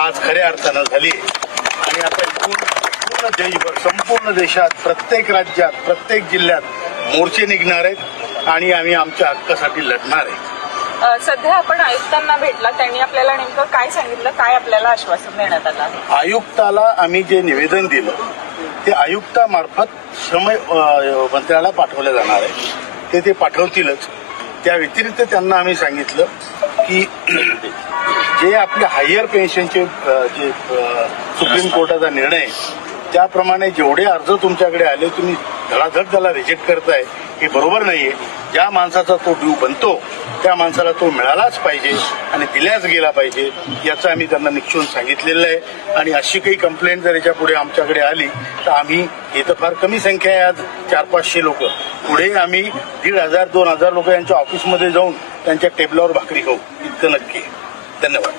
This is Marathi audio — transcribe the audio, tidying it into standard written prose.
आज खऱ्या अर्थानं झाली आणि आता इथून पूर्ण देशभर संपूर्ण देशात प्रत्येक राज्यात प्रत्येक जिल्ह्यात मोर्चे निघणार आहेत आणि आम्ही आमच्या हक्कासाठी लढणार आहे. सध्या आपण आयुक्तांना भेटला, त्यांनी आपल्याला नेमकं काय सांगितलं, काय आपल्याला आश्वासन देण्यात आलं? आयुक्ताला आम्ही जे निवेदन दिलं ते आयुक्तामार्फत श्रम मंत्र्याला पाठवलं जाणार आहे. ते पाठवतीलच. त्या व्यतिरिक्त त्यांना आम्ही सांगितलं की जे आपल्या हायर पेन्शनचे जे सुप्रीम कोर्टाचा निर्णय त्याप्रमाणे जेवढे अर्ज तुमच्याकडे आले तुम्ही धडाधड त्याला रिजेक्ट करताय हे बरोबर नाहीये. ज्या माणसाचा तो ड्यू बनतो त्या माणसाला तो मिळालाच पाहिजे आणि दिल्याच गेला पाहिजे याचं आम्ही त्यांना निक्षून सांगितलेलं आहे. आणि अशी काही कंप्लेंट जर याच्या पुढे आमच्याकडे आली तर आम्ही हे तर फार कमी संख्या आहे, आज 400-500 लोक, पुढे आम्ही 1,500-2,000 लोक यांच्या ऑफिसमध्ये जाऊन त्यांच्या टेबलावर भाकरी खाऊ, इतकं नक्की. धन्यवाद.